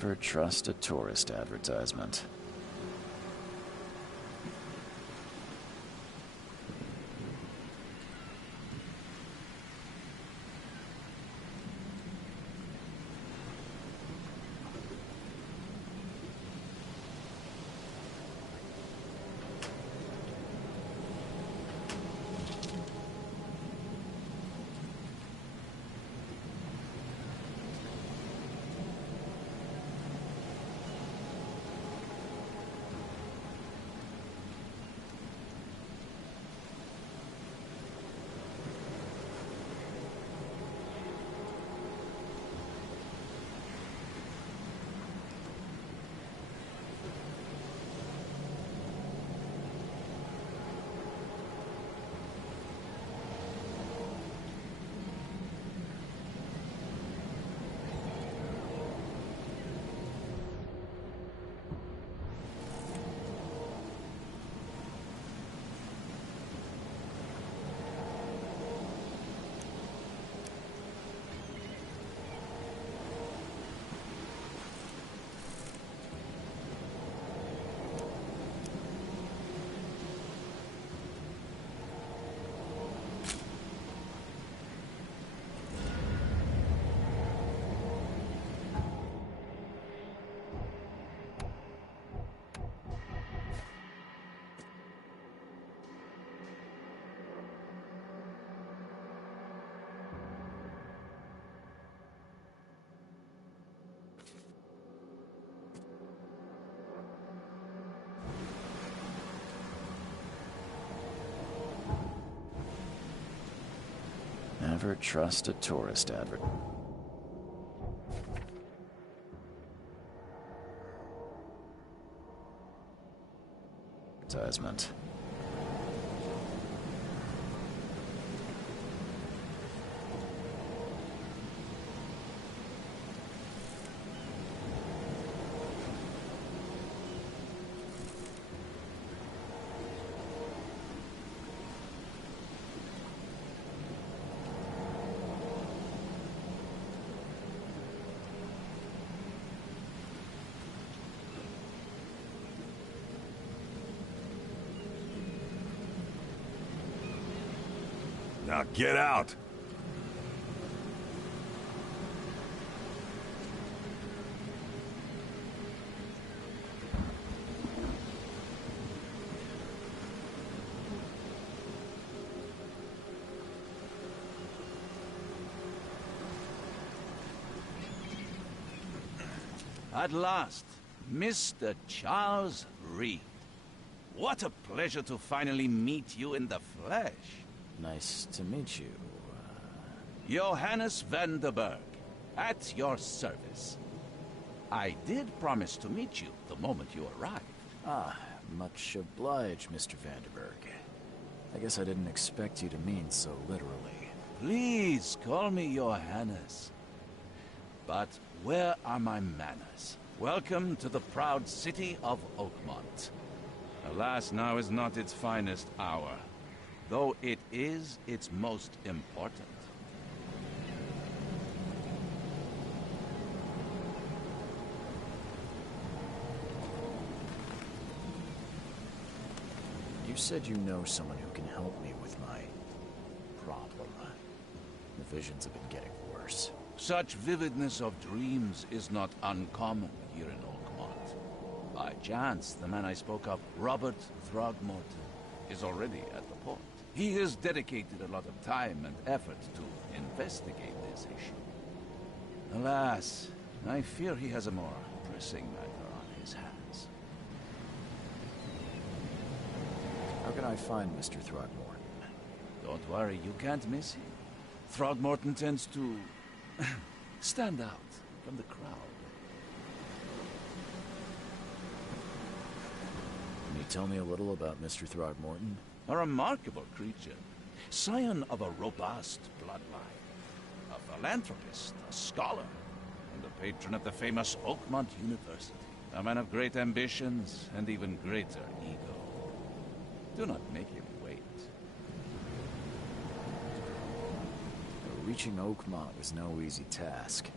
Never trust a tourist advertisement. Never trust a tourist advertisement. Now get out! At last, Mr. Charles Reed. What a pleasure to finally meet you in the flesh. Nice to meet you. Johannes van der Berg, at your service. I did promise to meet you the moment you arrived. Ah, much obliged, Mr. Vanderberg. I guess I didn't expect you to mean so literally. Please call me Johannes. But where are my manners? Welcome to the proud city of Oakmont. Alas, now is not its finest hour, though it is its most important. You said you know someone who can help me with my problem. The visions have been getting worse. Such vividness of dreams is not uncommon here in Oakmont. By chance, the man I spoke of, Robert Throgmorton, is already at the port. He has dedicated a lot of time and effort to investigate this issue. Alas, I fear he has a more pressing matter on his hands. How can I find Mr. Throgmorton? Don't worry, you can't miss him. Throgmorton tends to stand out from the crowd. Can you tell me a little about Mr. Throgmorton? A remarkable creature, scion of a robust bloodline, a philanthropist, a scholar, and a patron of the famous Oakmont University. A man of great ambitions and even greater ego. Do not make him wait. Reaching Oakmont was no easy task.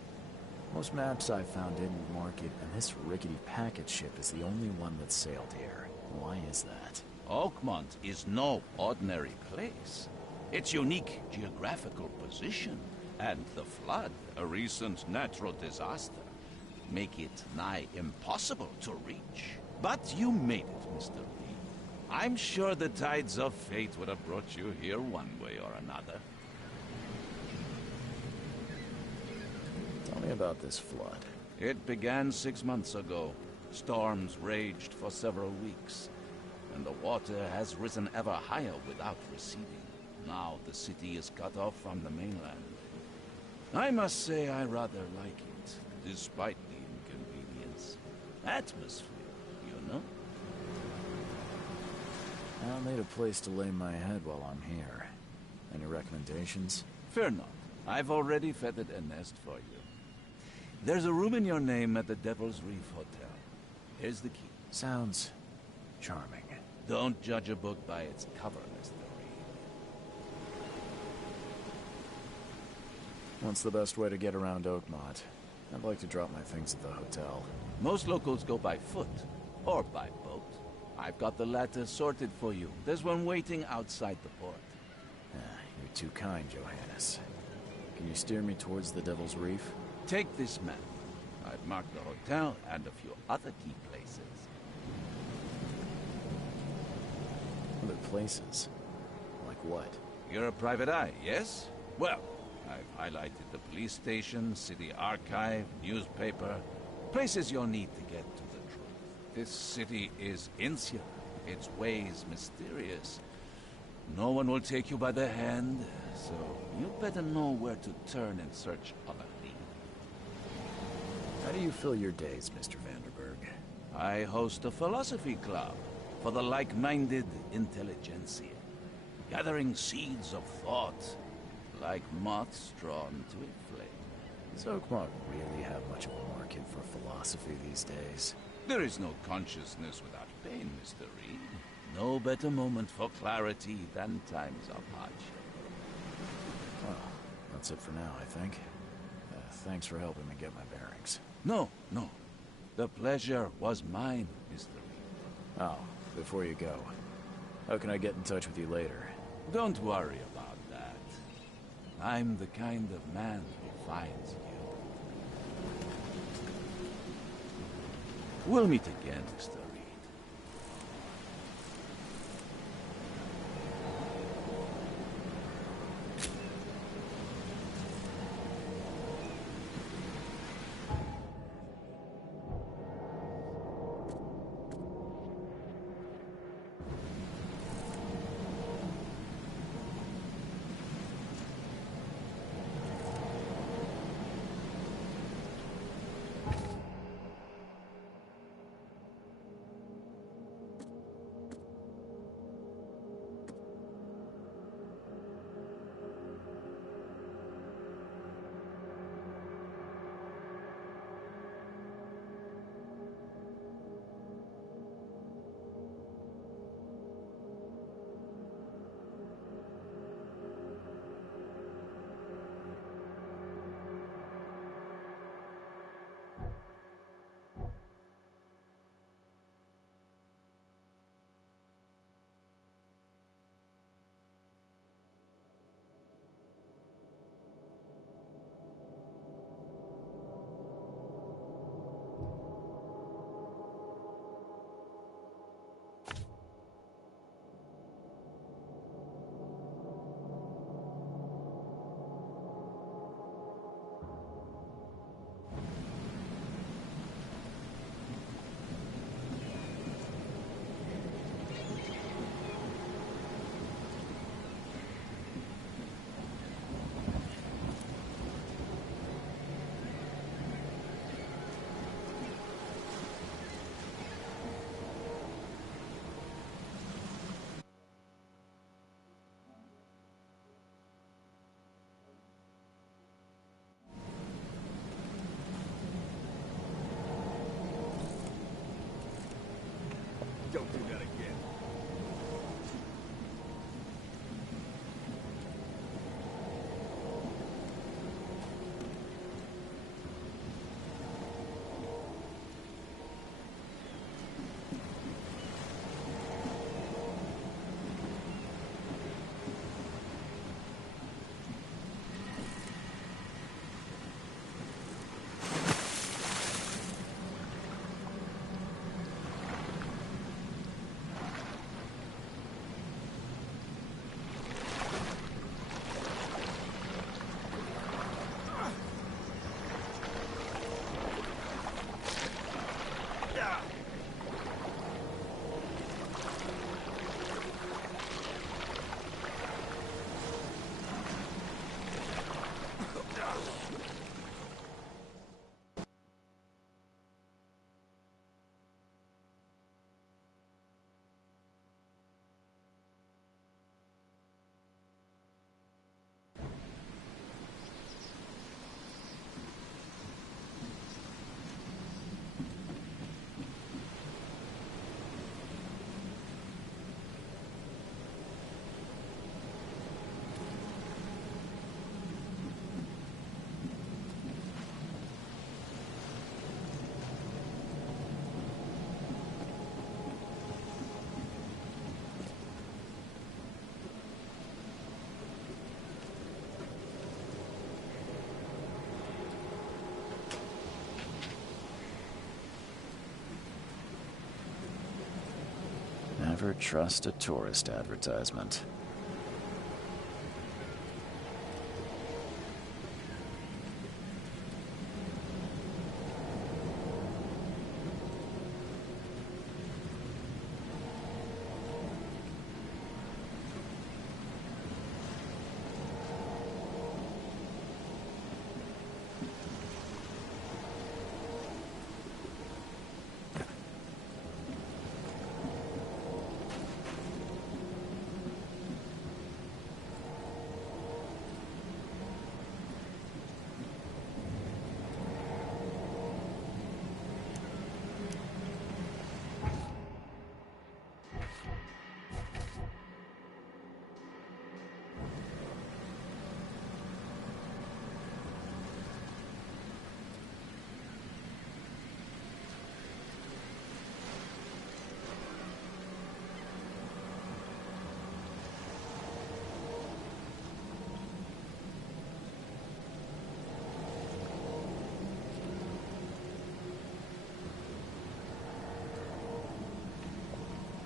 Most maps I've found didn't mark it, and this rickety packet ship is the only one that sailed here. Why is that? Oakmont is no ordinary place. Its unique geographical position and the flood, a recent natural disaster, make it nigh impossible to reach. But you made it, Mr. Lee. I'm sure the tides of fate would have brought you here one way or another. Tell me about this flood. It began 6 months ago. Storms raged for several weeks, and the water has risen ever higher without receding. Now the city is cut off from the mainland. I must say I rather like it, despite the inconvenience. Atmosphere, you know? I'll need a place to lay my head while I'm here. Any recommendations? Fear not. I've already feathered a nest for you. There's a room in your name at the Devil's Reef Hotel. Here's the key. Sounds charming. Don't judge a book by its cover, Mr. Reed. What's the best way to get around Oakmont? I'd like to drop my things at the hotel. Most locals go by foot, or by boat. I've got the latter sorted for you. There's one waiting outside the port. You're too kind, Johannes. Can you steer me towards the Devil's Reef? Take this map. I've marked the hotel and a few other key places. Other places? Like what? You're a private eye, yes? Well, I've highlighted the police station, city archive, newspaper, places you'll need to get to the truth. This city is insular, its ways mysterious. No one will take you by the hand, so you better know where to turn in search of a lead. How do you fill your days, Mr. Vanderberg? I host a philosophy club for the like-minded intelligentsia, gathering seeds of thought, like moths drawn to a flame. Does Oakmont really have much of a market for philosophy these days? There is no consciousness without pain, Mr. Reed. No better moment for clarity than times of hardship. Well, that's it for now, I think. Thanks for helping me get my bearings. No. The pleasure was mine, Mr. Reed. Oh, before you go, how can I get in touch with you later? Don't worry about that. I'm the kind of man who finds you. We'll meet again, Mr. Reed. Never trust a tourist advertisement.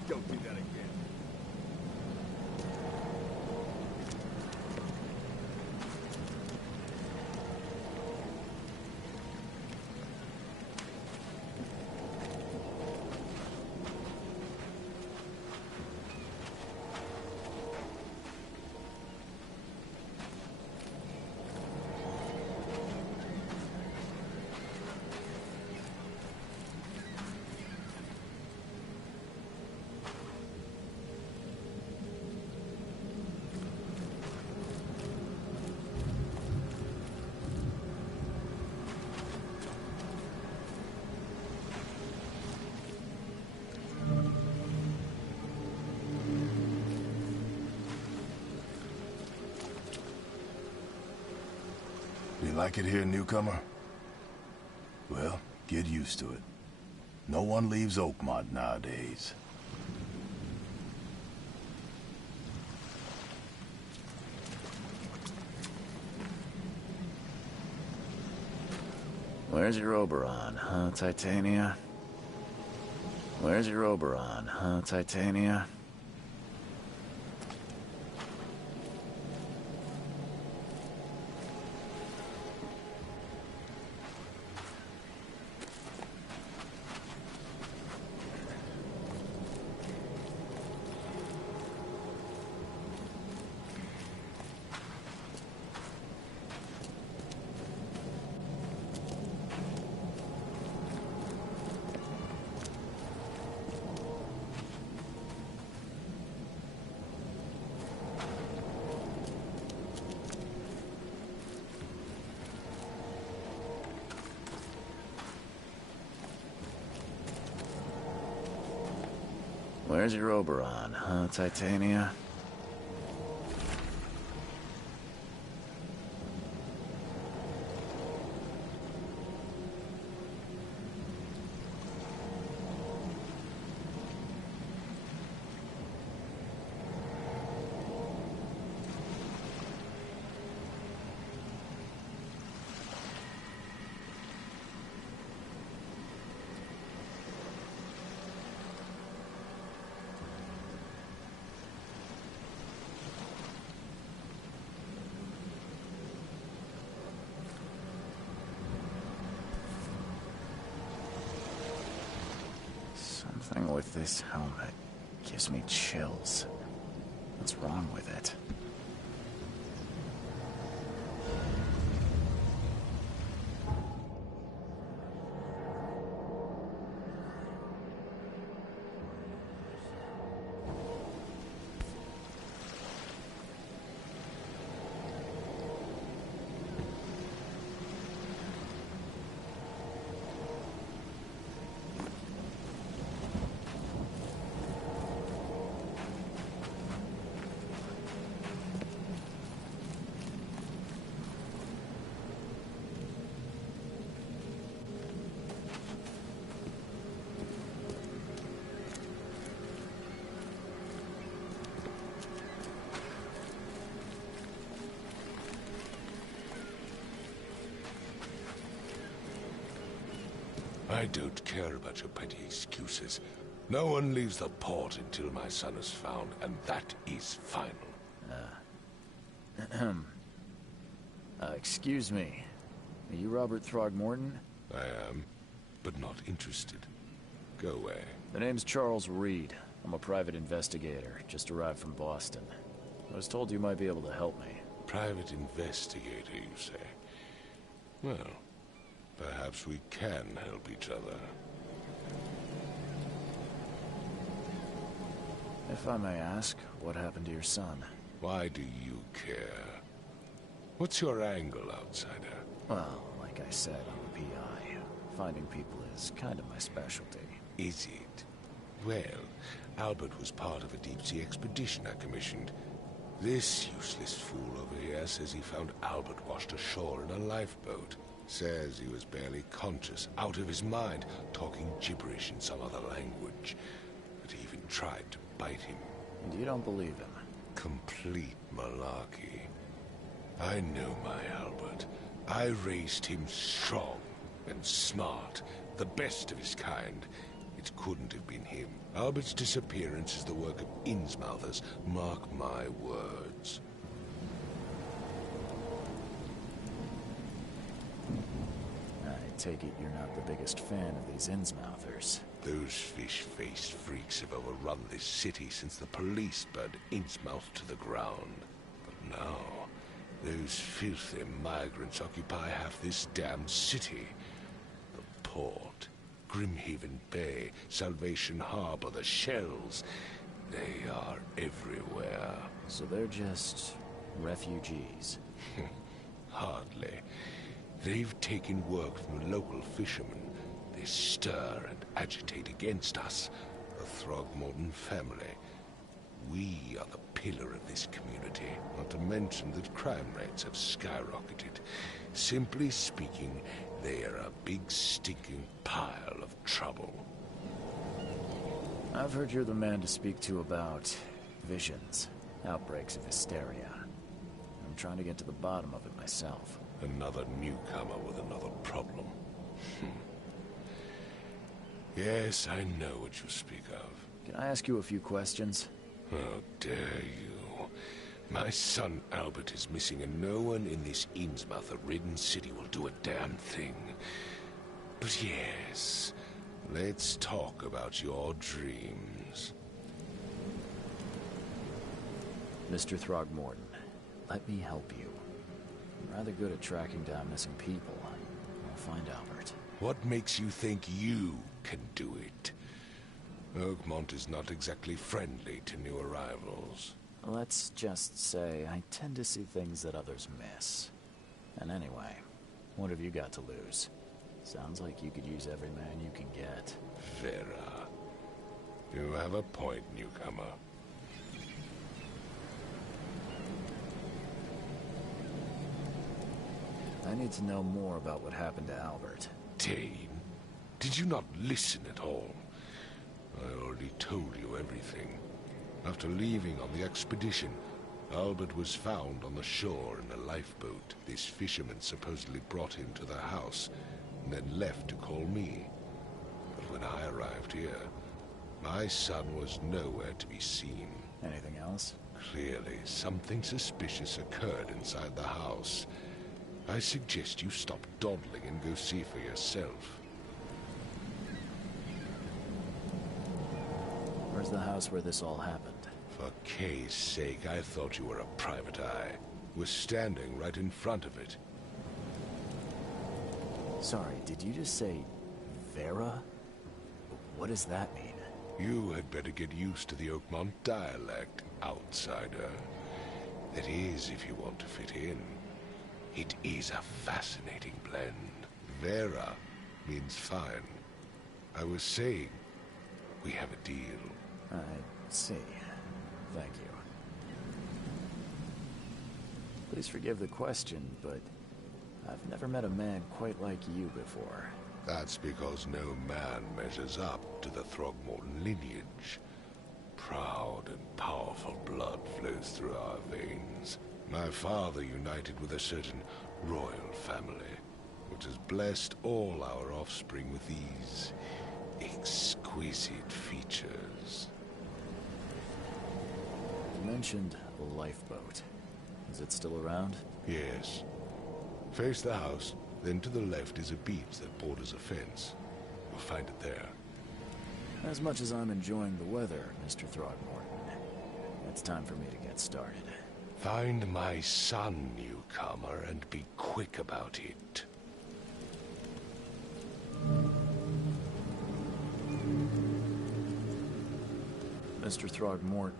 Don't do that again. You like it here, newcomer? Well, get used to it. No one leaves Oakmont nowadays. Where's your Oberon, huh, Titania? Where's your Oberon, huh, Titania? Where's your Oberon, huh, Titania? Something with this helmet gives me chills. What's wrong with it? I don't care about your petty excuses. No one leaves the port until my son is found, and that is final. Excuse me. Are you Robert Throgmorton? I am, but not interested. Go away. The name's Charles Reed. I'm a private investigator, just arrived from Boston. I was told you might be able to help me. Private investigator, you say? Well, perhaps we can help each other. If I may ask, what happened to your son? Why do you care? What's your angle, outsider? Well, like I said, I'm a PI. Finding people is kind of my specialty. Is it? Well, Albert was part of a deep-sea expedition I commissioned. This useless fool over here says he found Albert washed ashore in a lifeboat. Says he was barely conscious, out of his mind, talking gibberish in some other language. But he even tried to bite him. And you don't believe him? Complete malarkey. I know my Albert. I raised him strong and smart, the best of his kind. It couldn't have been him. Albert's disappearance is the work of Innsmouthers, mark my words. I take it you're not the biggest fan of these Innsmouthers. Those fish-faced freaks have overrun this city since the police burned Innsmouth to the ground. But now, those filthy migrants occupy half this damned city. The port, Grimhaven Bay, Salvation Harbor, the shells, they are everywhere. So they're just refugees? Hardly. They've taken work from the local fishermen. They stir and agitate against us, the Throgmorton family. We are the pillar of this community, not to mention that crime rates have skyrocketed. Simply speaking, they are a big stinking pile of trouble. I've heard you're the man to speak to about visions, outbreaks of hysteria. I'm trying to get to the bottom of it myself. Another newcomer with another problem. Yes, I know what you speak of. Can I ask you a few questions? How dare you? My son Albert is missing, and no one in this Innsmouth-ridden city will do a damn thing. But yes, let's talk about your dreams. Mr. Throgmorton, let me help you. I'm rather good at tracking down missing people. I'll find Albert. What makes you think you can do it? Oakmont is not exactly friendly to new arrivals. Let's just say I tend to see things that others miss. And anyway, what have you got to lose? Sounds like you could use every man you can get. Vera, you have a point, newcomer. I need to know more about what happened to Albert. Dane, did you not listen at all? I already told you everything. After leaving on the expedition, Albert was found on the shore in a lifeboat. This fisherman supposedly brought him to their house, and then left to call me. But when I arrived here, my son was nowhere to be seen. Anything else? Clearly, something suspicious occurred inside the house. I suggest you stop dawdling and go see for yourself. Where's the house where this all happened? For Kay's sake, I thought you were a private eye. We're standing right in front of it. Sorry, did you just say Vera? What does that mean? You had better get used to the Oakmont dialect, outsider. That is, if you want to fit in. It is a fascinating blend. Vera means fine. I was saying, we have a deal. I see. Thank you. Please forgive the question, but I've never met a man quite like you before. That's because no man measures up to the Throgmorton lineage. Proud and powerful blood flows through our veins. My father united with a certain royal family, which has blessed all our offspring with these exquisite features. You mentioned a lifeboat. Is it still around? Yes. Face the house, then to the left is a beach that borders a fence. You'll find it there. As much as I'm enjoying the weather, Mr. Throgmorton, it's time for me to get started. Find my son, newcomer, and be quick about it. Mr. Throgmorton,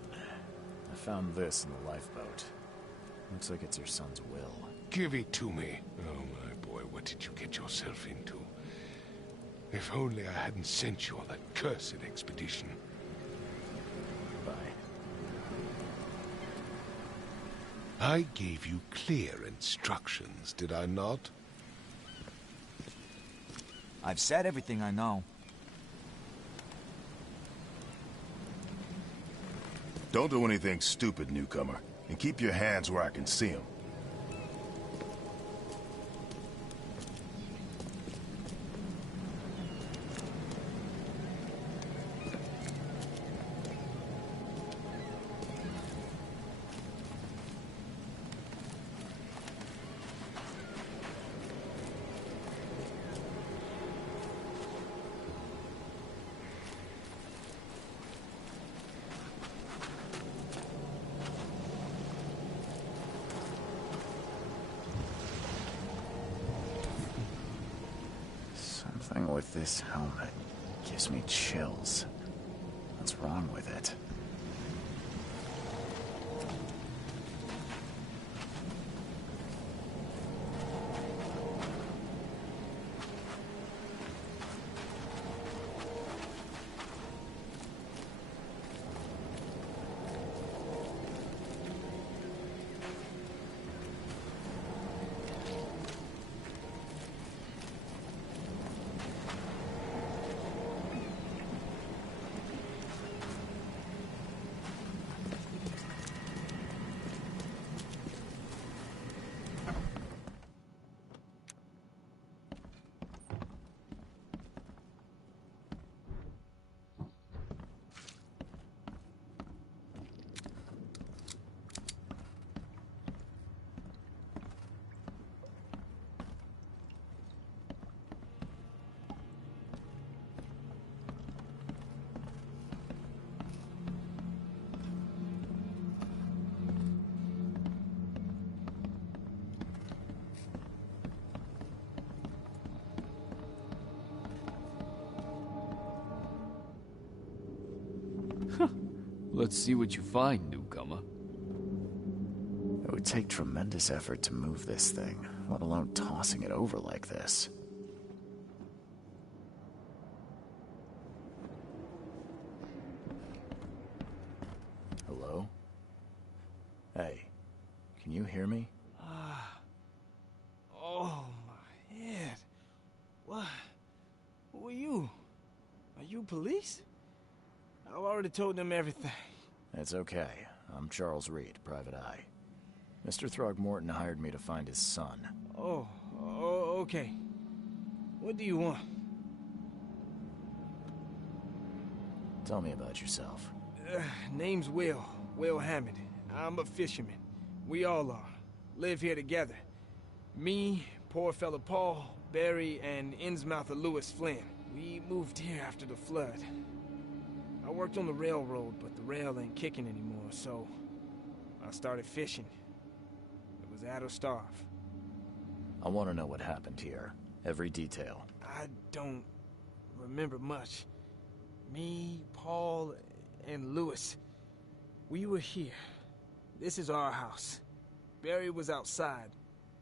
I found this in the lifeboat. Looks like it's your son's will. Give it to me. Oh, my boy, what did you get yourself into? If only I hadn't sent you on that cursed expedition. Bye. I gave you clear instructions, did I not? I've said everything I know. Don't do anything stupid, newcomer. And keep your hands where I can see them. Something with this helmet gives me chills. What's wrong with it? Let's see what you find, newcomer. It would take tremendous effort to move this thing, let alone tossing it over like this. Hello? Hey, can you hear me? Oh, my head. What? Who are you? Are you police? I've already told them everything. It's okay. I'm Charles Reed, Private Eye. Mr. Throgmorton hired me to find his son. Oh, okay. What do you want? Tell me about yourself. Name's Will Hammond. I'm a fisherman. We all are. Live here together. Me, poor fella Paul, Barry, and Innsmouther Lewis Flynn. We moved here after the flood. I worked on the railroad, but the rail ain't kicking anymore, so I started fishing. It was at or starve. I want to know what happened here. Every detail. I don't remember much. Me, Paul, and Lewis, we were here. This is our house. Barry was outside,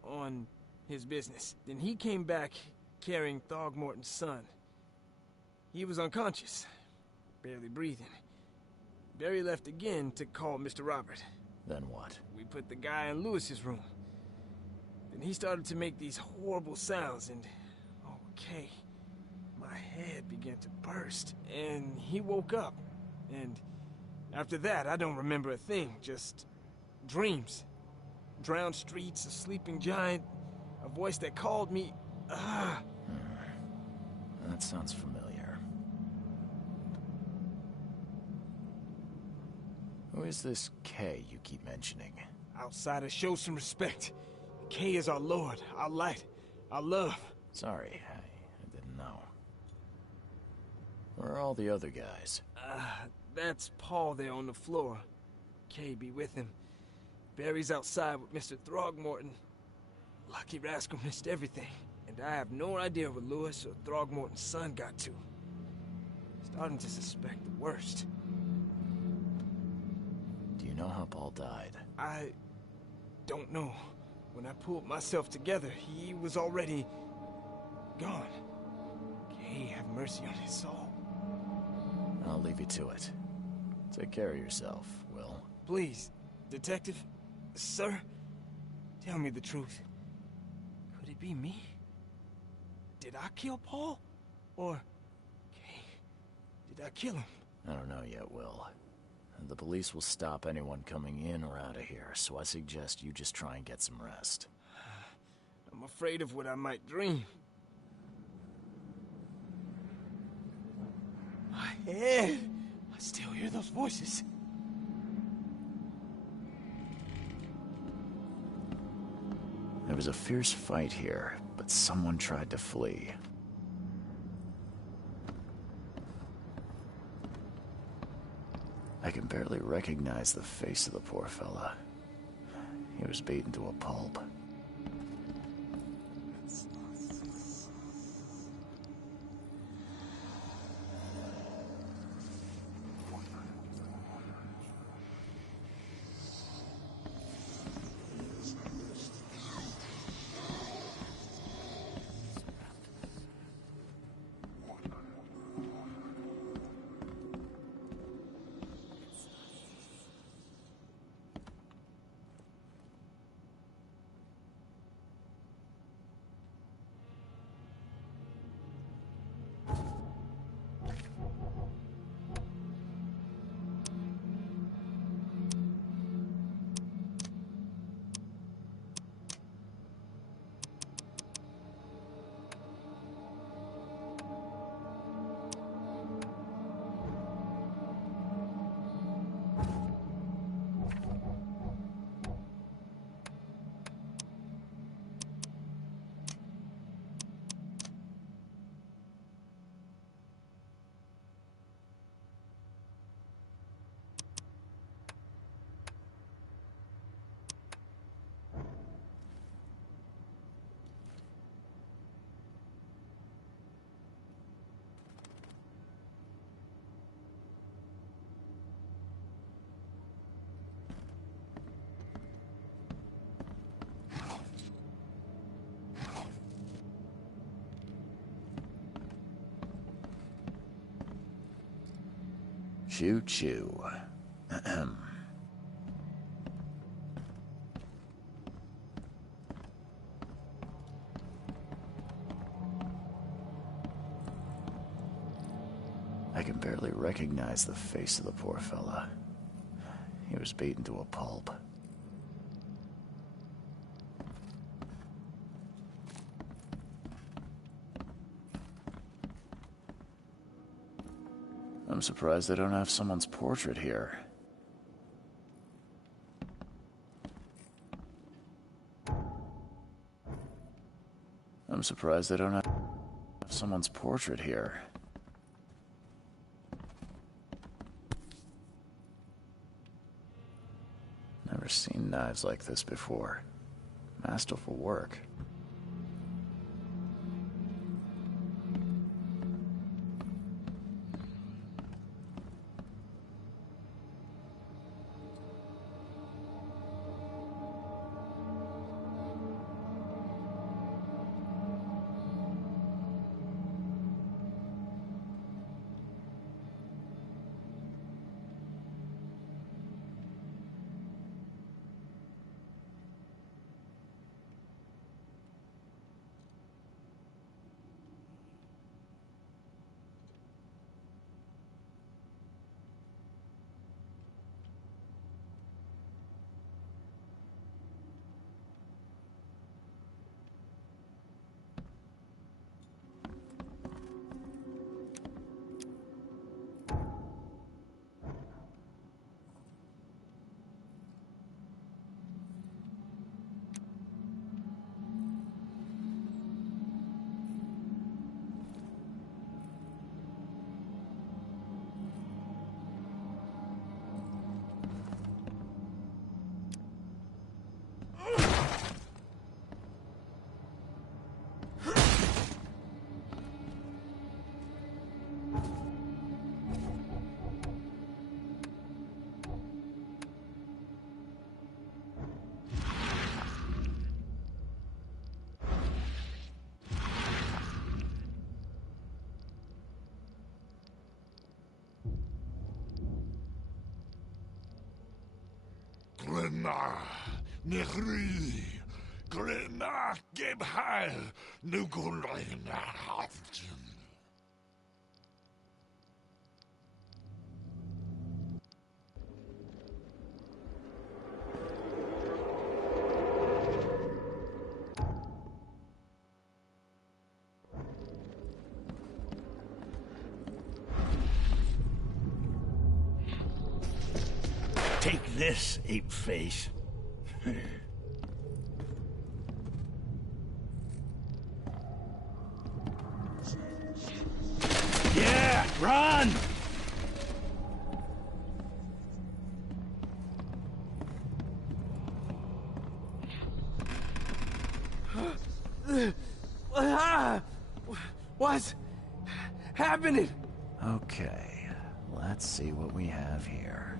on his business. Then he came back carrying Throgmorton's son. He was unconscious, barely breathing. Barry left again to call Mr. Robert. Then what? We put the guy in Lewis's room. Then he started to make these horrible sounds and... okay. My head began to burst, and he woke up. And after that, I don't remember a thing, just dreams. Drowned streets, a sleeping giant, a voice that called me... That sounds familiar. is this K you keep mentioning? Outsiders, show some respect. K is our lord, our light, our love. Sorry, I didn't know. Where are all the other guys? That's Paul there on the floor. K be with him. Barry's outside with Mr. Throgmorton. Lucky rascal missed everything. And I have no idea where Lewis or Throgmorton's son got to. Starting to suspect the worst. Do you know how Paul died? I don't know. When I pulled myself together, he was already gone. K have mercy on his soul. I'll leave you to it. Take care of yourself, Will. Please, Detective, sir, tell me the truth. Could it be me? Did I kill Paul? Or, K, did I kill him? I don't know yet, Will. The police will stop anyone coming in or out of here, so I suggest you just try and get some rest. I'm afraid of what I might dream. My head! I still hear those voices. There was a fierce fight here, but someone tried to flee. I can barely recognize the face of the poor fella. He was beaten to a pulp. Choo-choo. Ahem. I can barely recognize the face of the poor fella. He was beaten to a pulp. I'm surprised they don't have someone's portrait here. I'm surprised they don't have someone's portrait here. Never seen knives like this before. Masterful work. Grena, Negri, Grena, Gebheil, Nukulina, Haften. Take this, ape face. Yeah, run! What's happening? Okay, let's see what we have here.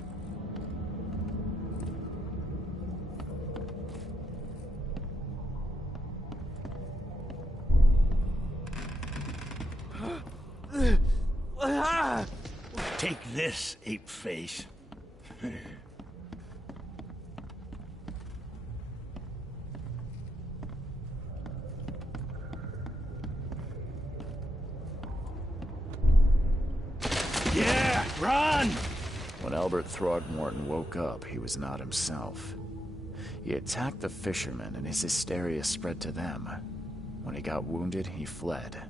Take this, ape face. Yeah, run! When Albert Throgmorton woke up, he was not himself. He attacked the fishermen, and his hysteria spread to them. When he got wounded, he fled.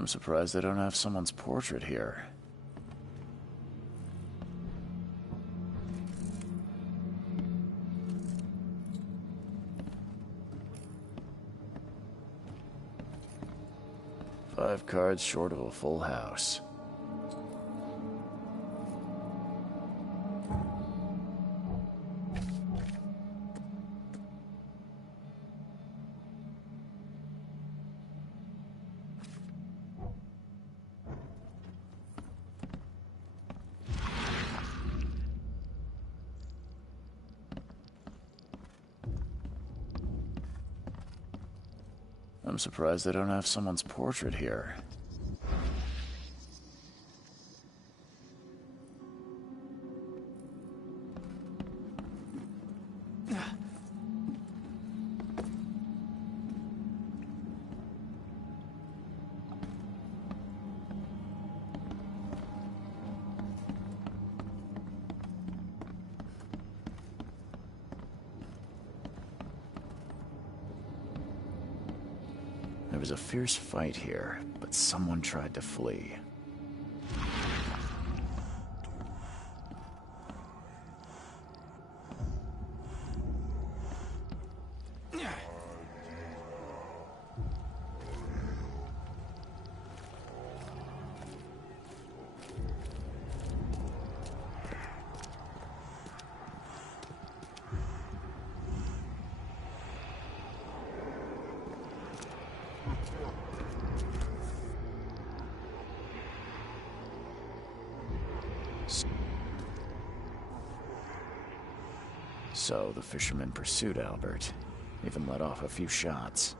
I'm surprised they don't have someone's portrait here. Five cards short of a full house. I'm surprised they don't have someone's portrait here. There was a fierce fight here, but someone tried to flee. So the fisherman pursued Albert, even let off a few shots.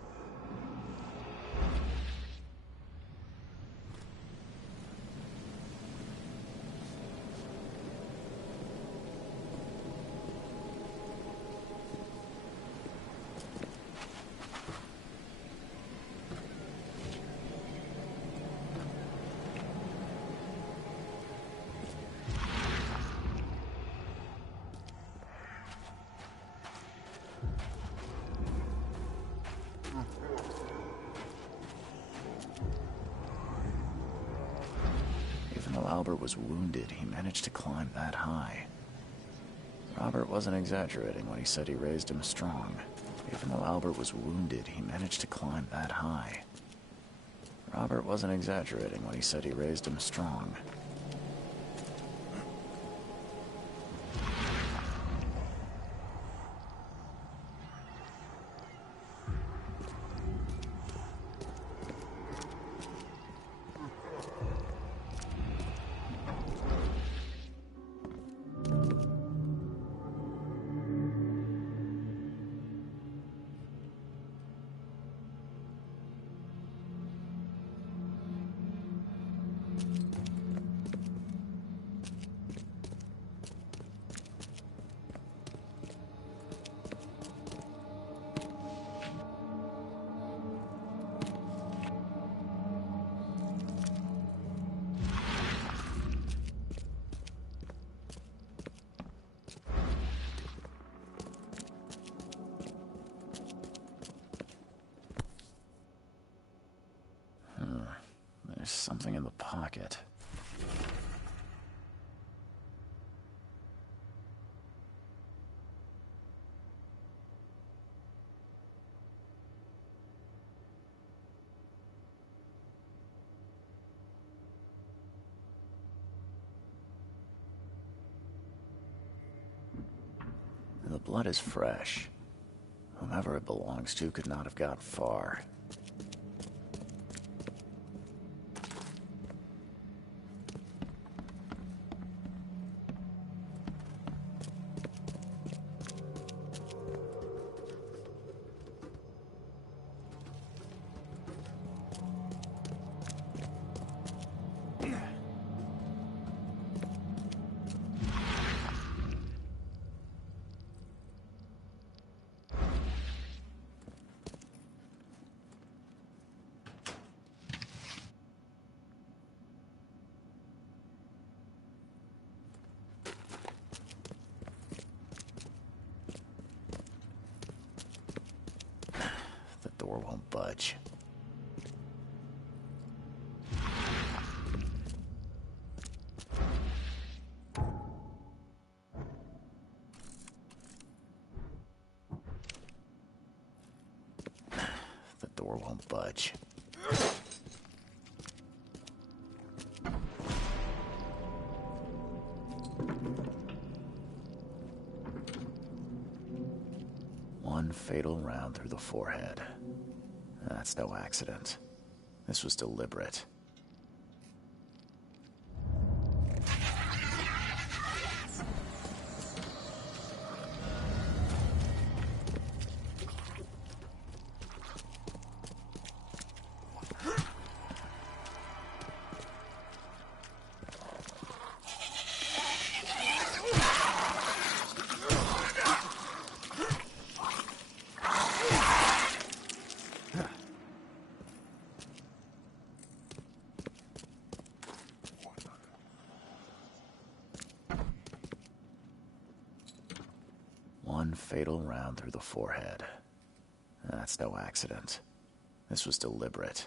Albert was wounded, he managed to climb that high. Robert wasn't exaggerating when he said he raised him strong. Even though Albert was wounded, he managed to climb that high. Robert wasn't exaggerating when he said he raised him strong. There's something in the pocket. The blood is fresh. Whomever it belongs to could not have gotten far. The door won't budge. The door won't budge. One fatal round through the forehead. That's no accident. This was deliberate. One fatal round through the forehead. That's no accident. This was deliberate.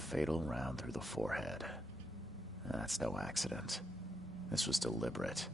fatal round through the forehead. That's no accident. This was deliberate.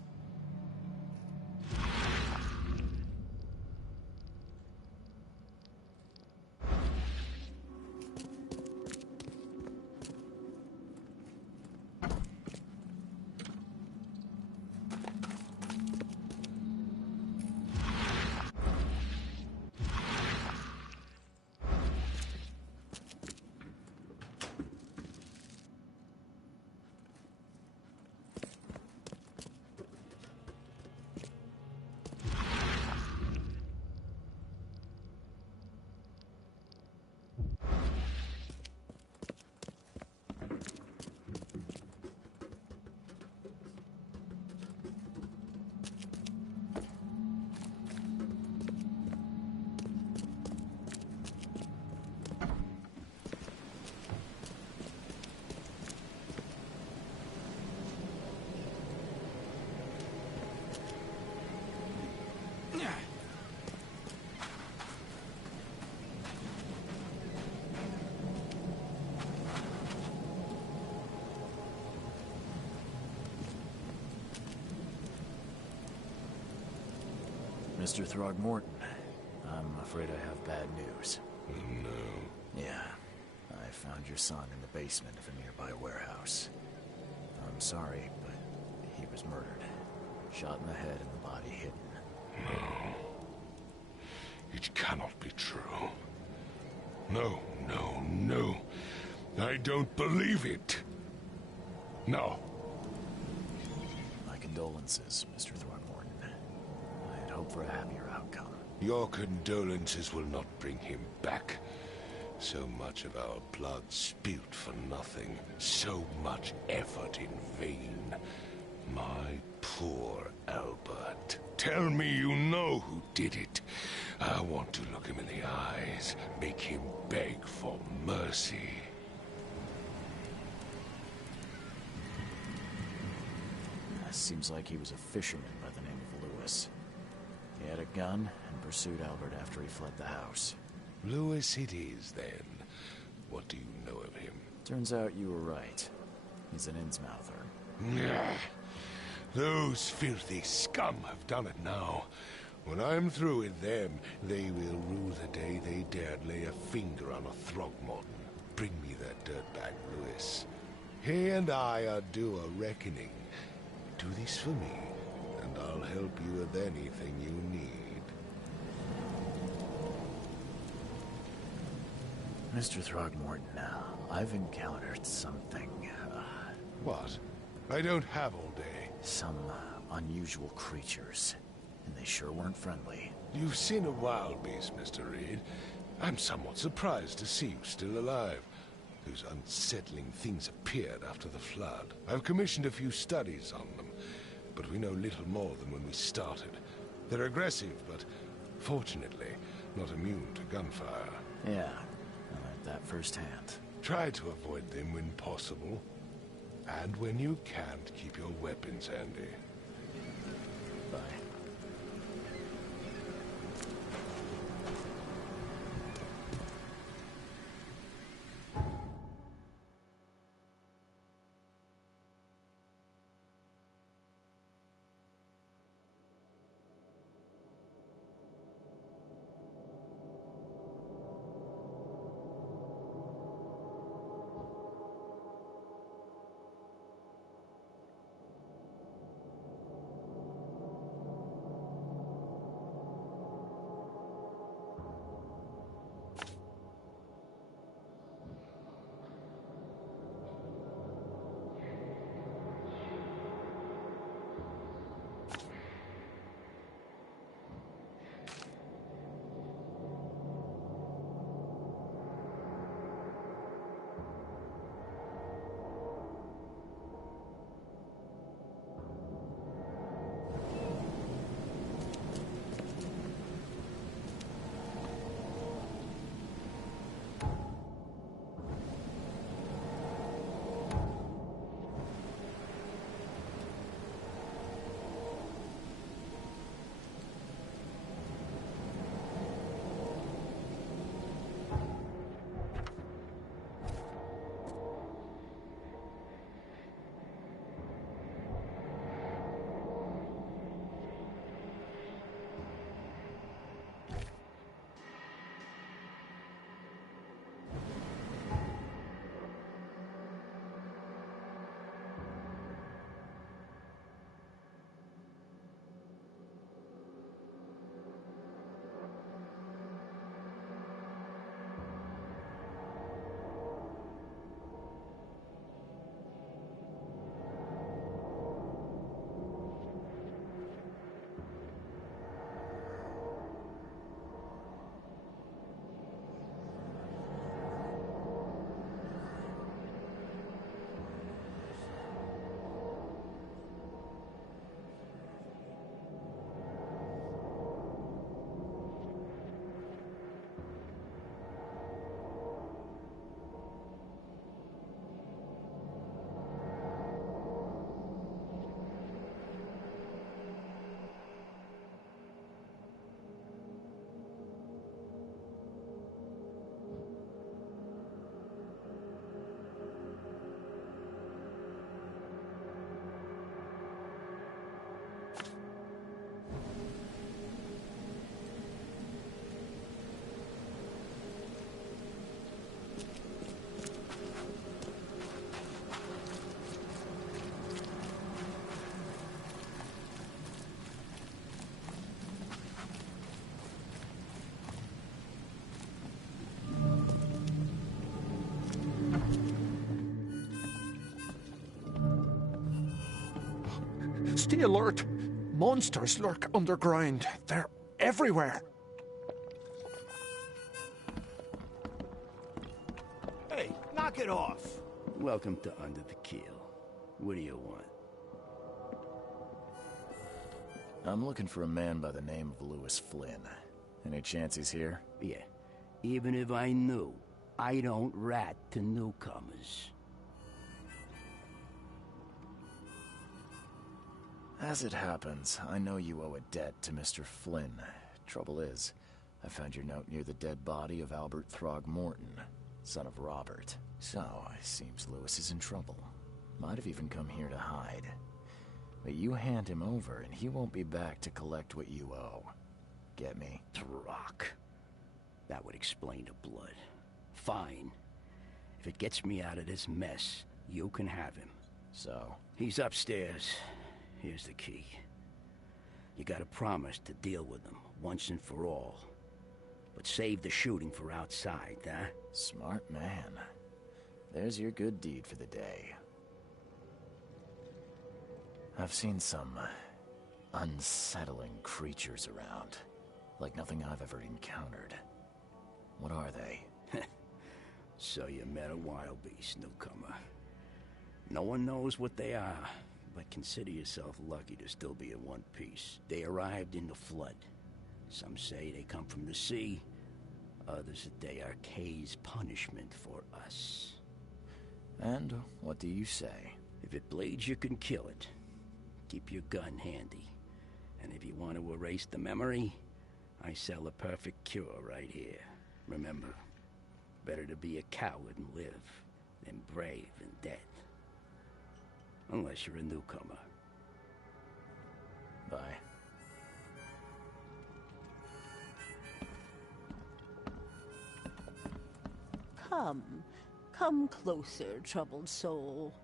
Mr. Throgmorton, I'm afraid I have bad news. No. Yeah, I found your son in the basement of a nearby warehouse. I'm sorry, but he was murdered. Shot in the head and the body hidden. No. It cannot be true. No, no, no. I don't believe it. No. My condolences, Mr. Throgmorton. I had hoped for a happier outcome. Your condolences will not bring him back. So much of our blood spilt for nothing. So much effort in vain. My poor Albert. Tell me you know who did it. I want to look him in the eyes. Make him beg for mercy. Seems like he was a fisherman by the name of Lewis. He had a gun and pursued Albert after he fled the house. Lewis it is, then. What do you know of him? Turns out you were right. He's an Innsmouther. Those filthy scum have done it now. When I'm through with them, they will rue the day they dared lay a finger on a Throgmorton. Bring me that dirtbag, Lewis. He and I are due a reckoning. Do this for me, and I'll help you with anything you need. Mr. Throgmorton, I've encountered something. What? I don't have all day. Some unusual creatures, and they sure weren't friendly. You've seen a wild beast, Mr. Reed. I'm somewhat surprised to see you still alive. Those unsettling things appeared after the flood. I've commissioned a few studies on them, but we know little more than when we started. They're aggressive, but fortunately not immune to gunfire. Yeah, I learned that firsthand. Try to avoid them when possible. And when you can't, keep your weapons handy. Bye. Stay alert. Monsters lurk underground. They're everywhere. Hey, knock it off. Welcome to Under the Keel. What do you want? I'm looking for a man by the name of Lewis Flynn. Any chance he's here? Yeah, even if I knew, I don't rat to newcomers. As it happens, I know you owe a debt to Mr. Flynn. Trouble is, I found your note near the dead body of Albert Throgmorton, son of Robert. So, it seems Lewis is in trouble. Might have even come here to hide. But you hand him over, and he won't be back to collect what you owe. Get me? Rock. That would explain the blood. Fine. If it gets me out of this mess, you can have him. So? He's upstairs. Here's the key. You gotta promise to deal with him, once and for all. But save the shooting for outside, huh? Smart man. There's your good deed for the day. I've seen some unsettling creatures around. Like nothing I've ever encountered. What are they? So you met a wild beast, newcomer. No one knows what they are, but consider yourself lucky to still be in one piece. They arrived in the flood. Some say they come from the sea. Others that they are Kay's punishment for us. And what do you say? If it bleeds, you can kill it. Keep your gun handy. And if you want to erase the memory, I sell a perfect cure right here. Remember, better to be a coward and live than brave and dead. Unless you're a newcomer. Bye. Come closer, troubled soul.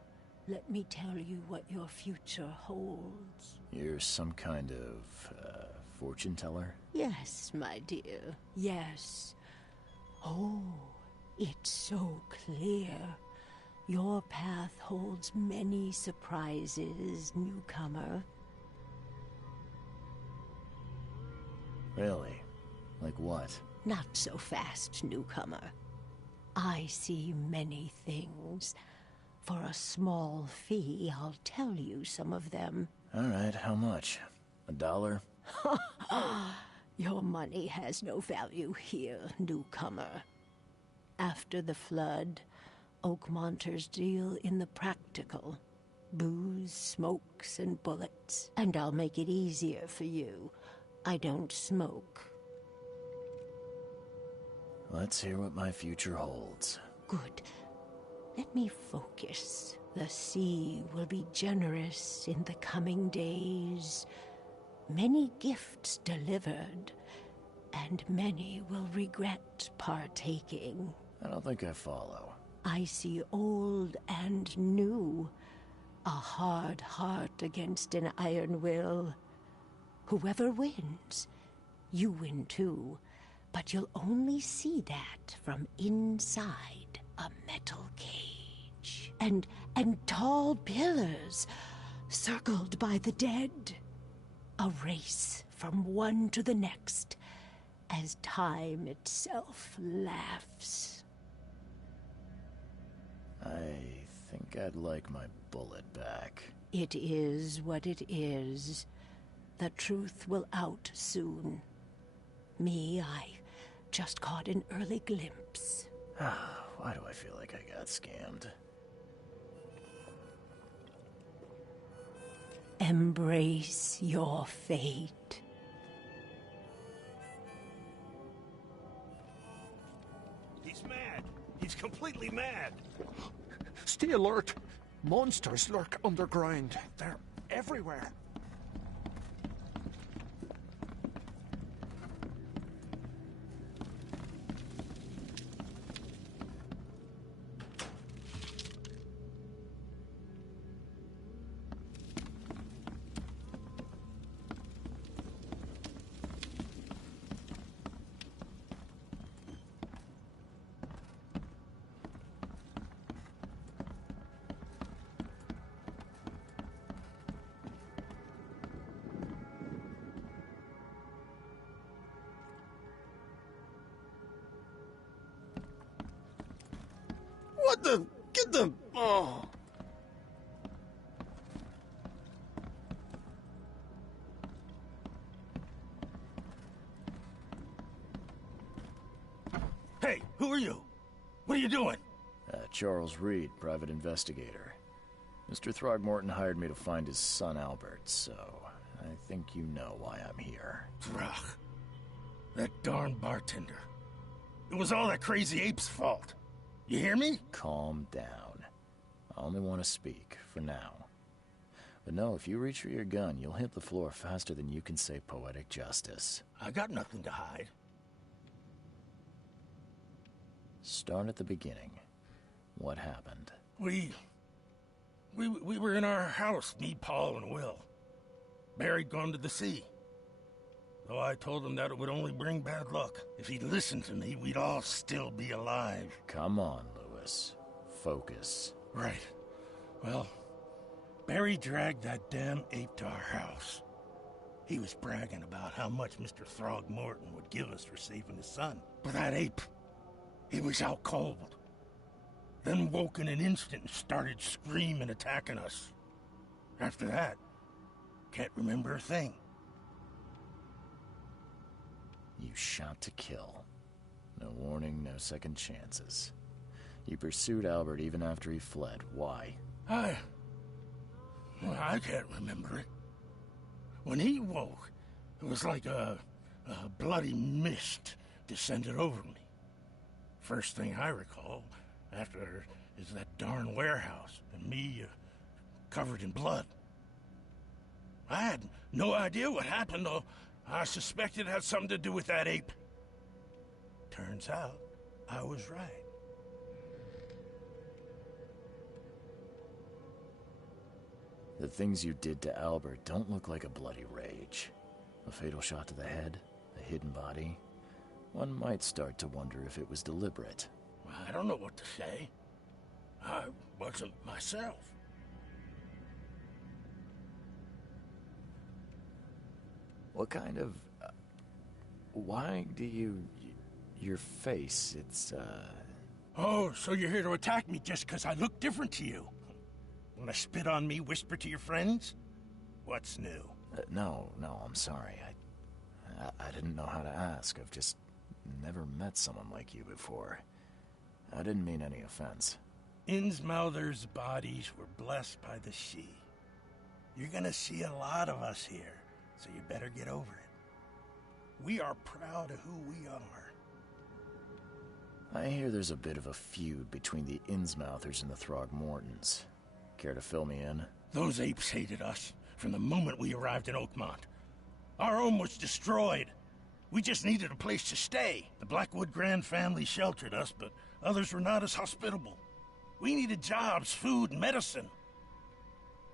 Let me tell you what your future holds. You're some kind of, fortune teller? Yes, my dear, yes. Oh, it's so clear. Your path holds many surprises, newcomer. Really? Like what? Not so fast, newcomer. I see many things. For a small fee, I'll tell you some of them. All right, how much? $1? Your money has no value here, newcomer. After the flood, Oakmonters deal in the practical. Booze, smokes, and bullets. And I'll make it easier for you. I don't smoke. Let's hear what my future holds. Good. Let me focus. The sea will be generous in the coming days. Many gifts delivered, and many will regret partaking. I don't think I follow. I see old and new. A hard heart against an iron will. Whoever wins, you win too. But you'll only see that from inside a metal cage. And tall pillars, circled by the dead. A race from one to the next, as time itself laughs. I think I'd like my bullet back. It is what it is. The truth will out soon. Me, I just caught an early glimpse. Why do I feel like I got scammed? Embrace your fate. He's mad. He's completely mad. Stay alert. Monsters lurk underground. They're everywhere. Get them! Oh! Hey, who are you? What are you doing? Charles Reed, private investigator. Mr. Throgmorton hired me to find his son Albert, so I think you know why I'm here. Throg. That darn bartender. It was all that crazy ape's fault. You hear me? Calm down. I only want to speak, for now. But no, if you reach for your gun, you'll hit the floor faster than you can say poetic justice. I got nothing to hide. Start at the beginning. What happened? We were in our house, me, Paul, and Will. Barry'd gone to the sea. Though I told him that it would only bring bad luck. If he'd listened to me, we'd all still be alive. Come on, Lewis. Focus. Right. Well, Barry dragged that damn ape to our house. He was bragging about how much Mr. Throgmorton would give us for saving his son. But that ape, he was out cold. Then woke in an instant and started screaming, attacking us. After that, can't remember a thing. You shot to kill. No warning, no second chances. You pursued Albert even after he fled. Why? I can't remember it. When he woke, it was like a bloody mist descended over me. First thing I recall after is that darn warehouse and me covered in blood. I had no idea what happened, though. I suspected it had something to do with that ape. Turns out, I was right. The things you did to Albert don't look like a bloody rage. A fatal shot to the head, a hidden body. One might start to wonder if it was deliberate. I don't know what to say. I wasn't myself. What kind of... why do you... your face, it's, Oh, so you're here to attack me just because I look different to you? Want to spit on me, whisper to your friends? What's new? No, I'm sorry. I didn't know how to ask. I've just never met someone like you before. I didn't mean any offense. Innsmouther's bodies were blessed by the sea. You're gonna see a lot of us here, so you better get over it. We are proud of who we are. I hear there's a bit of a feud between the Innsmouthers and the Throgmortons. Care to fill me in? Those apes hated us from the moment we arrived in Oakmont. Our home was destroyed. We just needed a place to stay. The Blackwood Grand family sheltered us, but others were not as hospitable. We needed jobs, food, and medicine.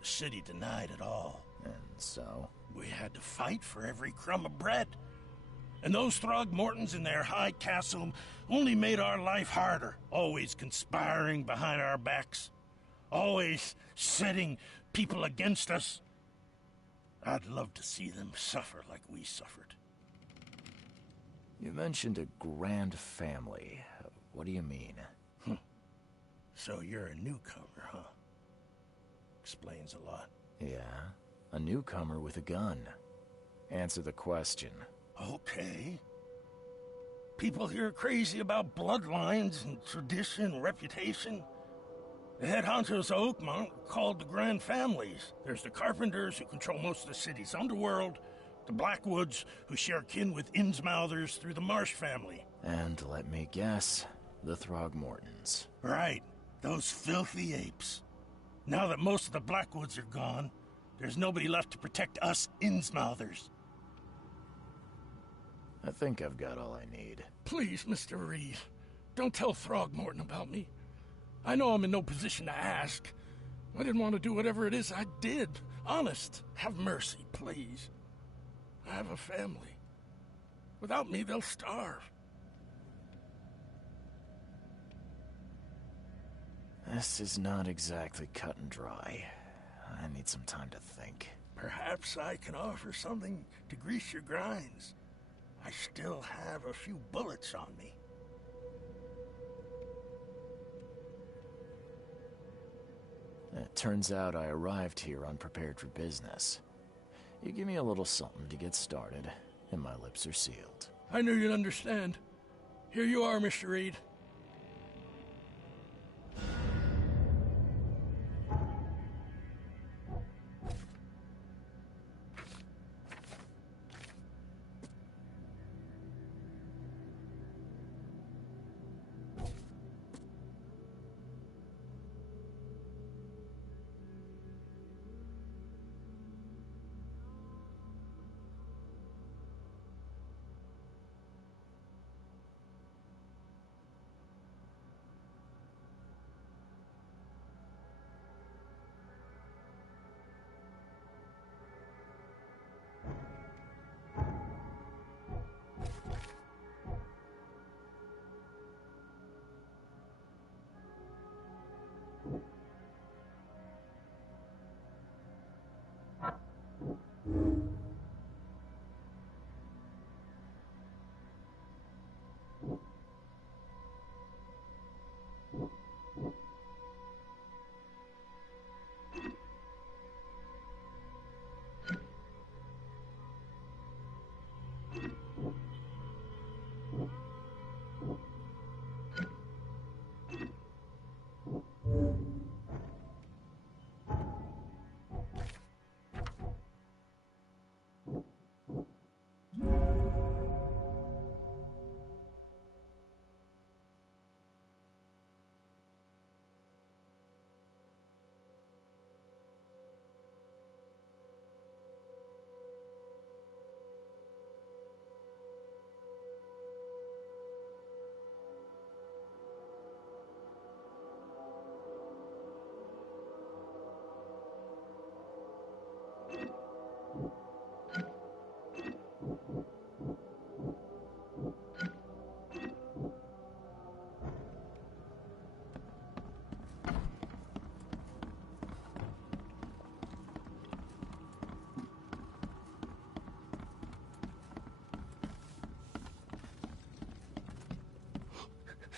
The city denied it all. And so? We had to fight for every crumb of bread. And those Throgmortons in their high castle only made our life harder, always conspiring behind our backs, always setting people against us. I'd love to see them suffer like we suffered. You mentioned a grand family. What do you mean? So you're a newcomer, huh? Explains a lot. Yeah, a newcomer with a gun. Answer the question. Okay. People here are crazy about bloodlines and tradition and reputation. The head honchos of Oakmont are called the Grand Families. There's the Carpenters, who control most of the city's underworld, the Blackwoods, who share kin with Innsmouthers through the Marsh family. And let me guess, the Throgmortons. Right. Those filthy apes. Now that most of the Blackwoods are gone, there's nobody left to protect us Innsmouthers. I think I've got all I need. Please, Mr. Reed, don't tell Throgmorton about me. I know I'm in no position to ask. I didn't want to do whatever it is I did. Honest, have mercy, please. I have a family. Without me, they'll starve. This is not exactly cut and dry. I need some time to think. Perhaps I can offer something to grease your grinds. I still have a few bullets on me. It turns out I arrived here unprepared for business. You give me a little something to get started, and my lips are sealed. I knew you'd understand. Here you are, Mr. Reed.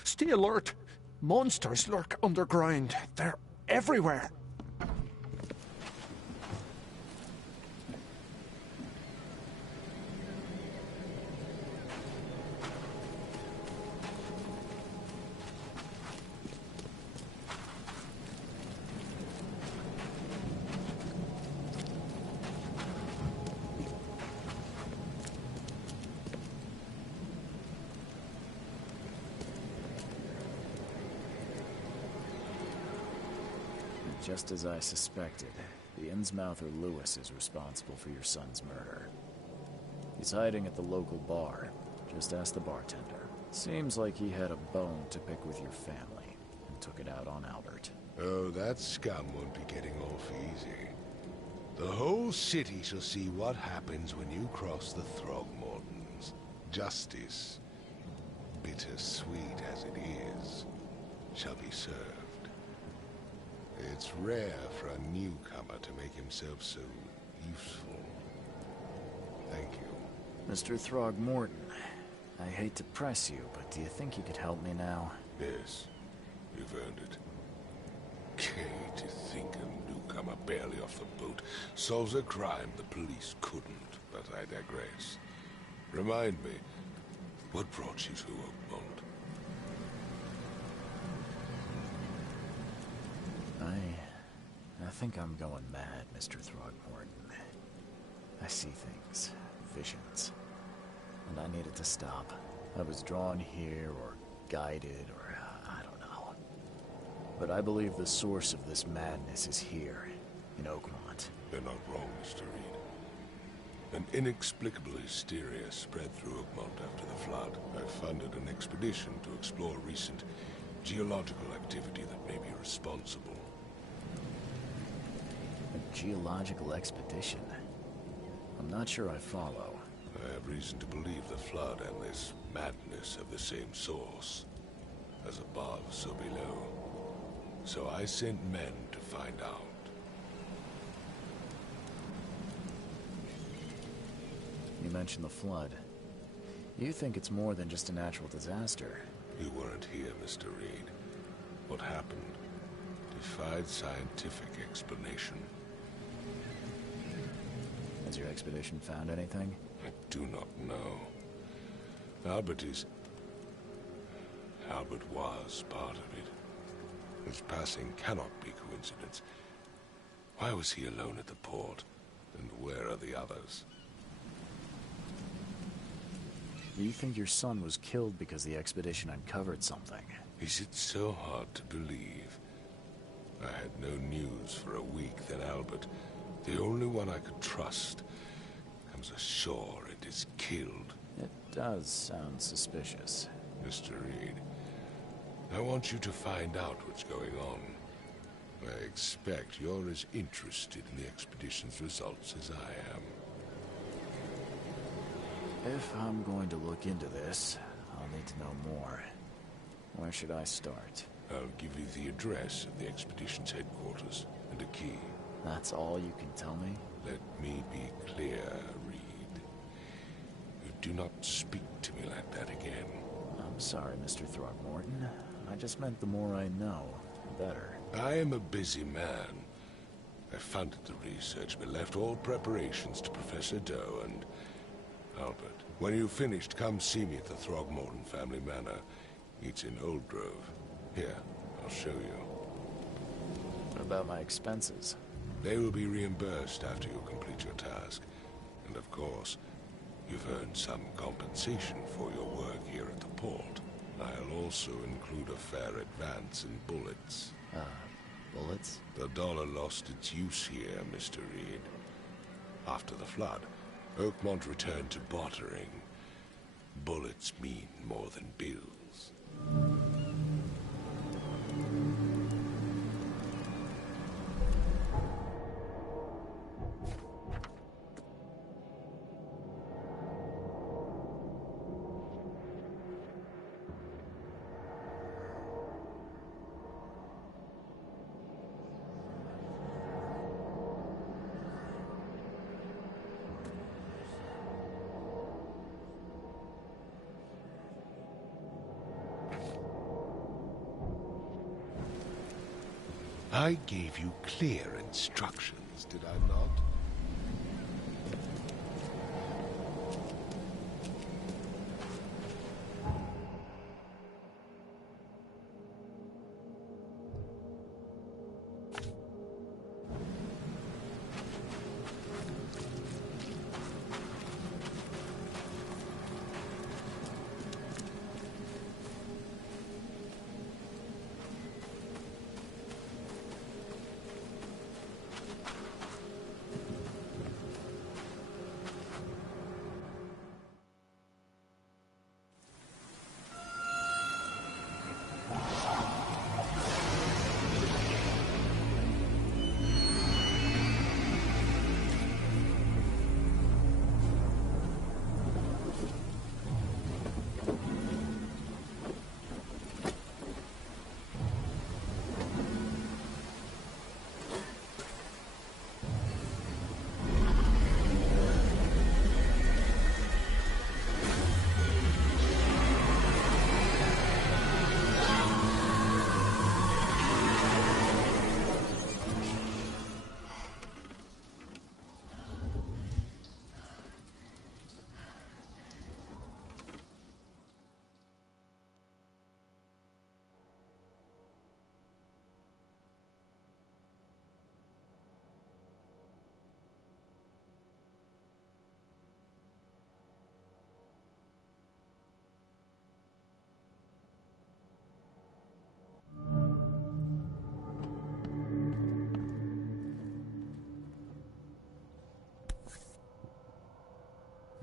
Stay alert. Monsters lurk underground. They're everywhere. Just as I suspected, the Innsmouther Lewis is responsible for your son's murder. He's hiding at the local bar. Just ask the bartender. Seems like he had a bone to pick with your family, and took it out on Albert. Oh, that scum won't be getting off easy. The whole city shall see what happens when you cross the Throgmortons. Justice, bittersweet as it is, shall be served. It's rare for a newcomer to make himself so useful. Thank you. Mr. Throgmorton, I hate to press you, but do you think you could help me now? Yes, you've earned it. Gay to think a newcomer barely off the boat solves a crime the police couldn't, but I digress. Remind me, what brought you to Oakmont? I think I'm going mad, Mr. Throgmorton. I see things, visions, and I needed to stop. I was drawn here, or guided, or I don't know. But I believe the source of this madness is here, in Oakmont. You're not wrong, Mr. Reed. An inexplicable hysteria spread through Oakmont after the flood. I funded an expedition to explore recent geological activity that may be responsible. A geological expedition? I'm not sure I follow. I have reason to believe the flood and this madness have the same source. As above, so below. So I sent men to find out. You mentioned the flood. You think it's more than just a natural disaster? You weren't here, Mr. Reed. What happened? defied scientific explanation. Has your expedition found anything? I do not know. Albert was part of it. His passing cannot be coincidence. Why was he alone at the port? And where are the others? Do you think your son was killed because the expedition uncovered something? Is it so hard to believe? I had no news for a week, then Albert, the only one I could trust, comes ashore and is killed. It does sound suspicious. Mr. Reed, I want you to find out what's going on. I expect you're as interested in the expedition's results as I am. If I'm going to look into this, I'll need to know more. Where should I start? I'll give you the address of the expedition's headquarters and a key. That's all you can tell me? Let me be clear, Reed. You do not speak to me like that again. I'm sorry, Mr. Throckmorton. I just meant the more I know, the better. I am a busy man. I funded the research, but left all preparations to Professor Doe and Albert. When you've finished, come see me at the Throgmorton family manor. It's in Old Grove. Here, I'll show you. What about my expenses? They will be reimbursed after you complete your task. And of course, you've earned some compensation for your work here at the port. I'll also include a fair advance in bullets. Bullets? The dollar lost its use here, Mr. Reed. After the flood, Oakmont returned to bartering. Bullets mean more than bills. I gave you clear instructions, did I not?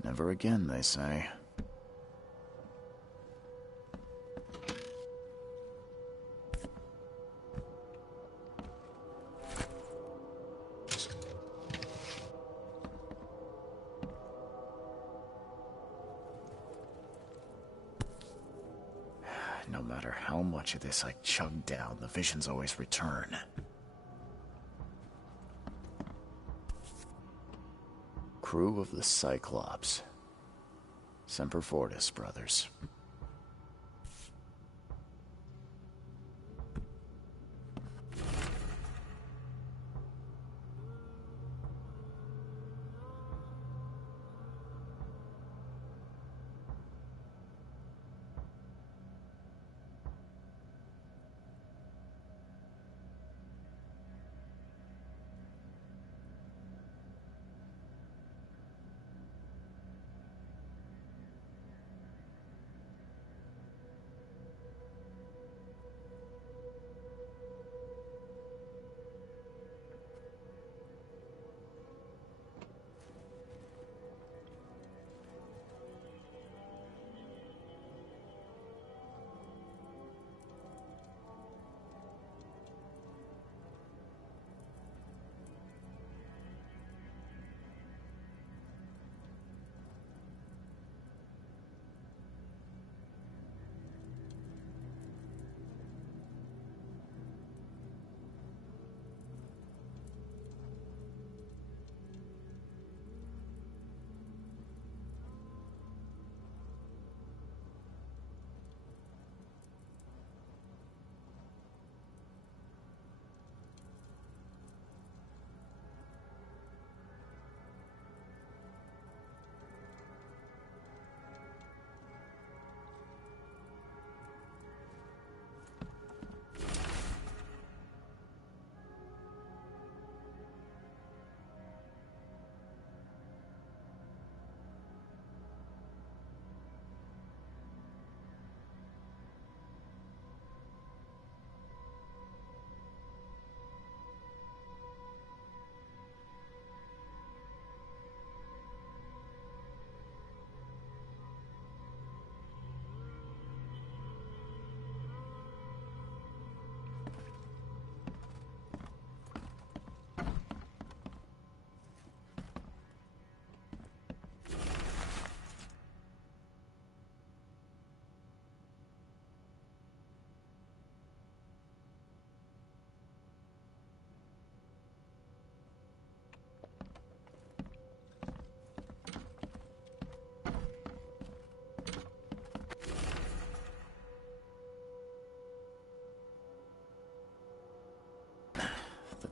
Never again, they say. No matter how much of this I chug down, the visions always return. Crew of the Cyclops. Semper Fortis, brothers.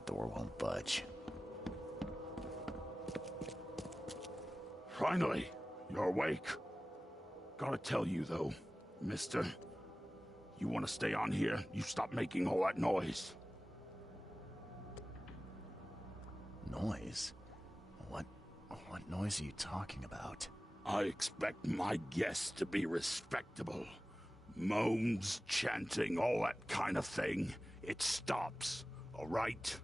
door won't budge. Finally, you're awake. Gotta tell you, though, mister. You want to stay on here, you stop making all that noise. Noise? What noise are you talking about? I expect my guests to be respectable. Moans, chanting, all that kind of thing. It stops, all right?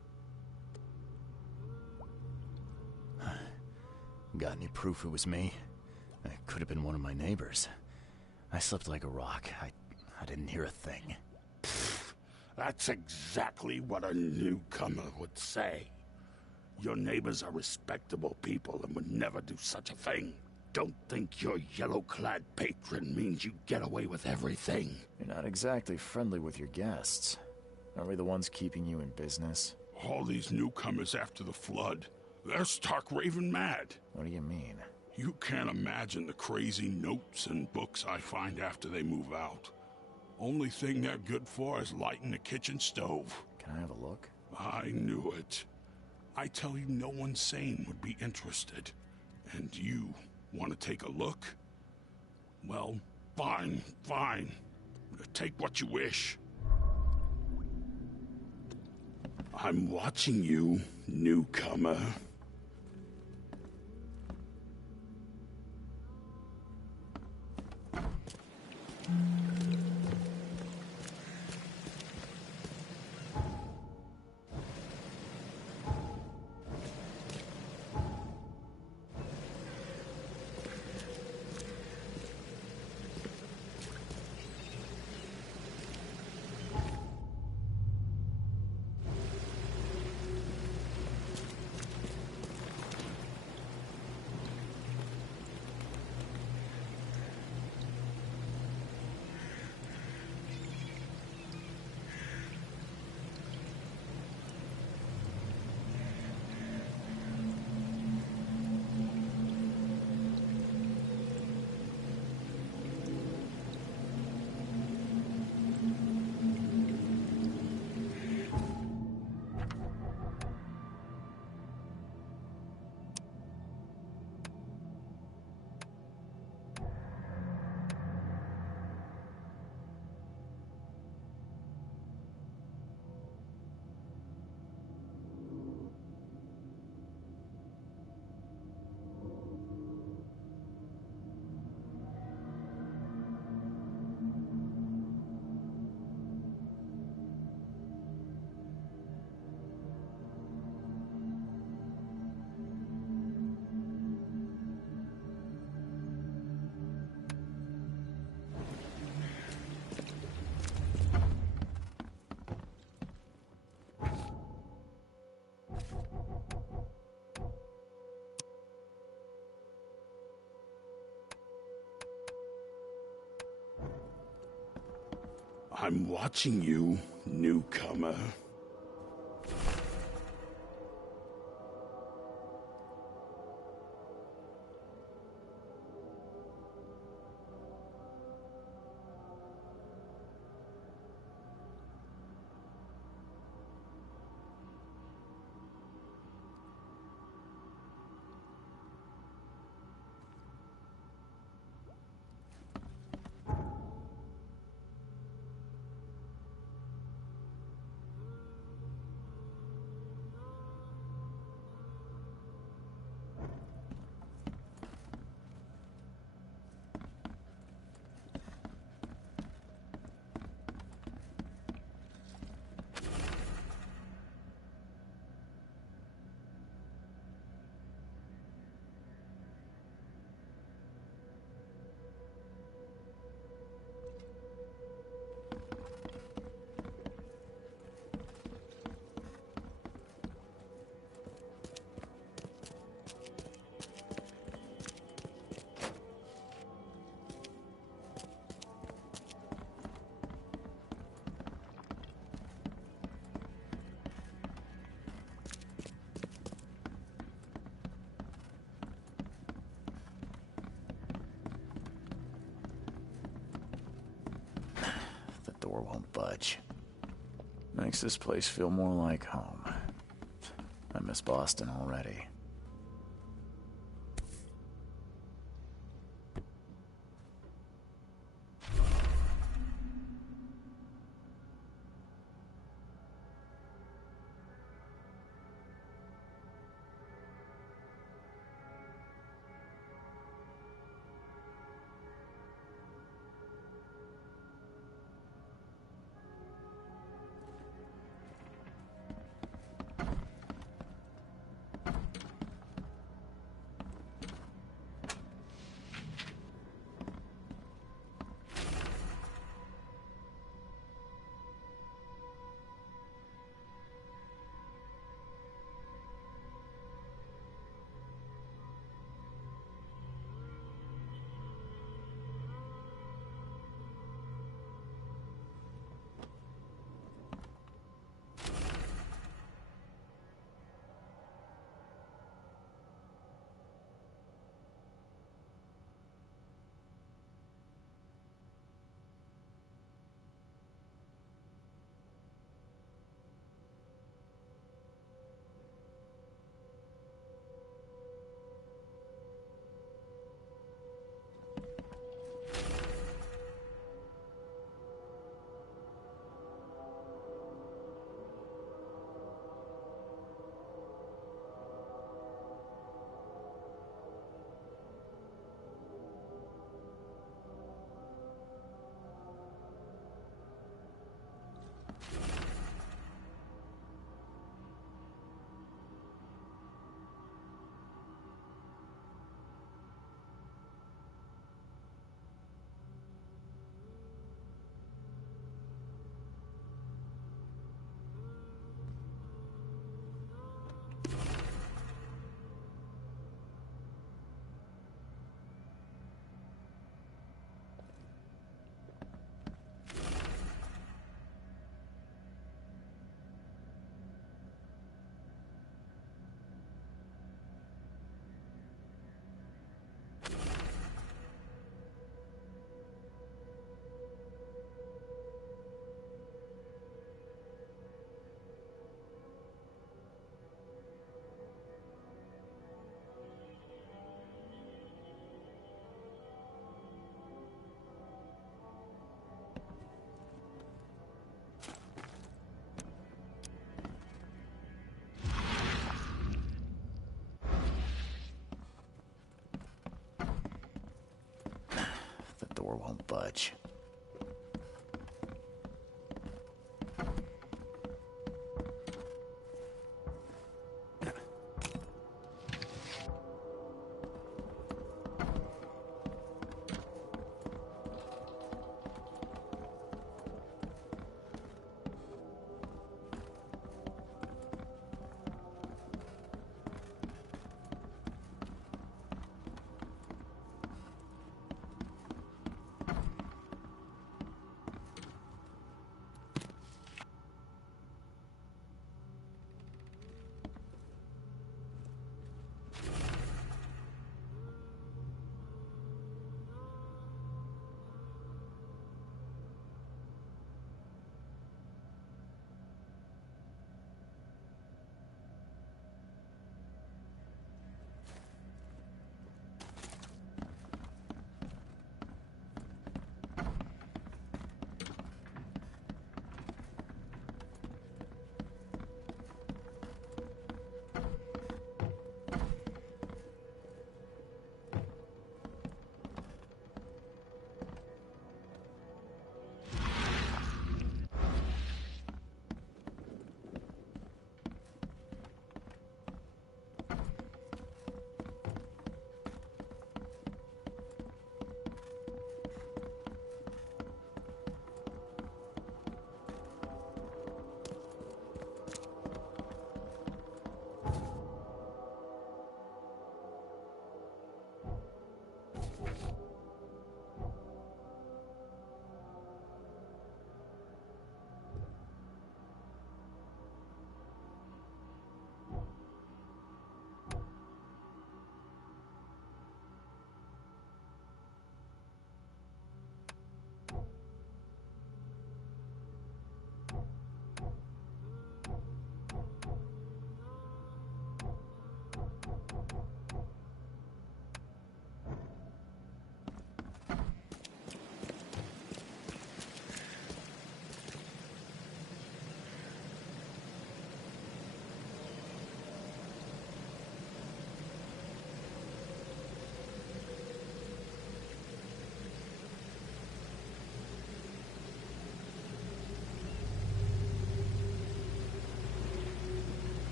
Got any proof it was me? It could have been one of my neighbors. I slept like a rock. I didn't hear a thing. That's exactly what a newcomer would say. Your neighbors are respectable people and would never do such a thing. Don't think your yellow-clad patron means you get away with everything. You're not exactly friendly with your guests. Are we the ones keeping you in business? All these newcomers after the flood, they're stark raving mad. What do you mean? You can't imagine the crazy notes and books I find after they move out. Only thing they're good for is lighting the kitchen stove. Can I have a look? I knew it. I tell you, no one sane would be interested. And you want to take a look? Well, fine. Take what you wish. I'm watching you, newcomer. I'm watching you, newcomer. Door won't budge. Makes this place feel more like home. miss Boston already. The door won't budge.